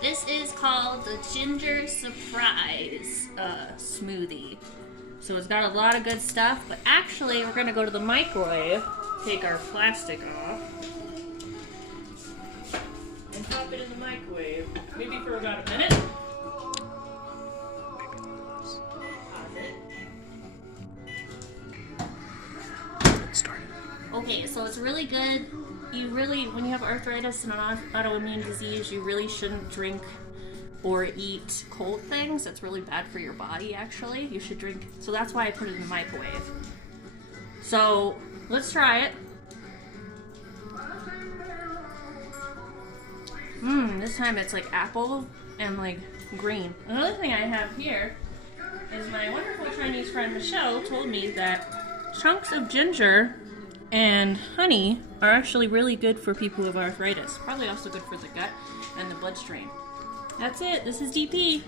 This is called the Ginger Surprise smoothie. So it's got a lot of good stuff, but actually we're gonna go to the microwave, take our plastic off, and pop it in the microwave. Maybe for about a minute. Okay, so it's really good. When you have arthritis and an autoimmune disease, you really shouldn't drink or eat cold things. That's really bad for your body, actually. You should drink, so that's why I put it in the microwave. So, let's try it. This time it's like apple and like green. Another thing I have here is my wonderful Chinese friend Michelle told me that chunks of ginger and honey are actually really good for people with arthritis. Probably also good for the gut and the bloodstream. That's it. This is DP.